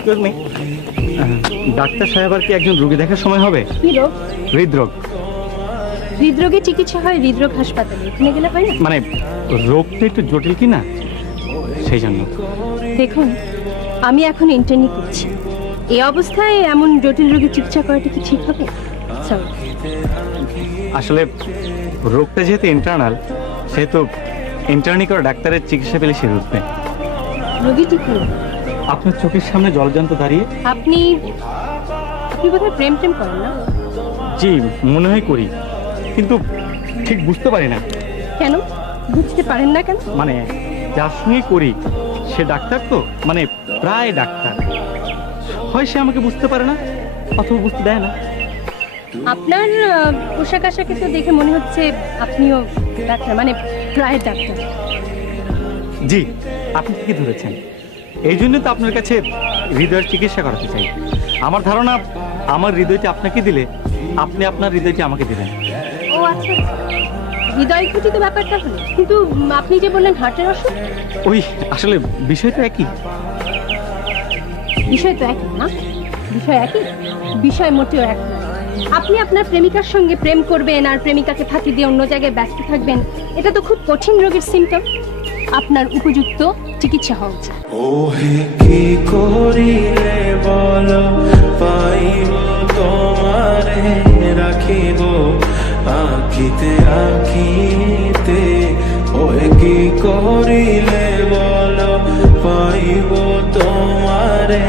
Excuse me, doctor সাহেব আর কি একজন রোগী দেখার সময় হবে? কি রোগ? হৃদরোগ। হৃদরোগের চিকিৎসা হয় হৃদরোগ হাসপাতালে, এখানে গেলে হয় না? মানে রোগটা একটু জটিল কি না, সেই জন্য। দেখুন, আমি এখন ইন্টার্নি করছি, এই অবস্থায় এমন জটিল রোগের চিকিৎসা করাটা কি ঠিক হবে? আসলে রোগটা যেহেতু ইন্টারনাল, সেহেতু ইন্টার্নি করা ডাক্তারের চিকিৎসা পেলে সে উঠবে। রোগীটি কি? আপনার চোখের সামনে জলজান্ত দাঁড়িয়ে। আপনি বোধহয় প্রেম করেন না? জি, মনে হয় করি, কিন্তু ঠিক বুঝতে পারি না। কেন বুঝতে পারেন না কেন? মানে যার সঙ্গে করি সে ডাক্তার, তো মানে প্রায় ডাক্তার, হয় সে আমাকে বুঝতে পারে না অথবা বুঝতে দেয় না। আপনার পোশাক আশাকে তো দেখে মনে হচ্ছে আপনিও ডাক্তার, মানে প্রায় ডাক্তার। জি, আপনি ঠিকই ধরেছেন। এই জন্য তো আপনার কাছে হৃদয়ের চিকিৎসা করাতে চাই। আমার ধারণা আমার হৃদয়টি আপনাকে দিলে আপনি আপনার হৃদয়টি আমাকে দিলেন। ও আচ্ছা, হৃদয় ঘটিত ব্যাপারটা হলো, কিন্তু আপনি যে বললেন হার্টের অসুখ। ওই আসলে বিষয়টা একই। বিষয় তো একই না? বিষয় একই, বিষয় মোটেও এক না। আপনি আপনার প্রেমিকার সঙ্গে প্রেম করবেন আর প্রেমিকাকে ফাঁকি দিয়ে অন্য জায়গায় ব্যস্ত থাকবেন, এটা তো খুব কঠিন রোগের সিমটম। আপনার উপযুক্ত চিকিৎসা হওয়া উচিত। ওহে কি করিলে বলো, পাইব তোমারে রাখিব আঁখিতে আঁখিতে। ওহে কি করিলে বলো, পাইব তোমারে।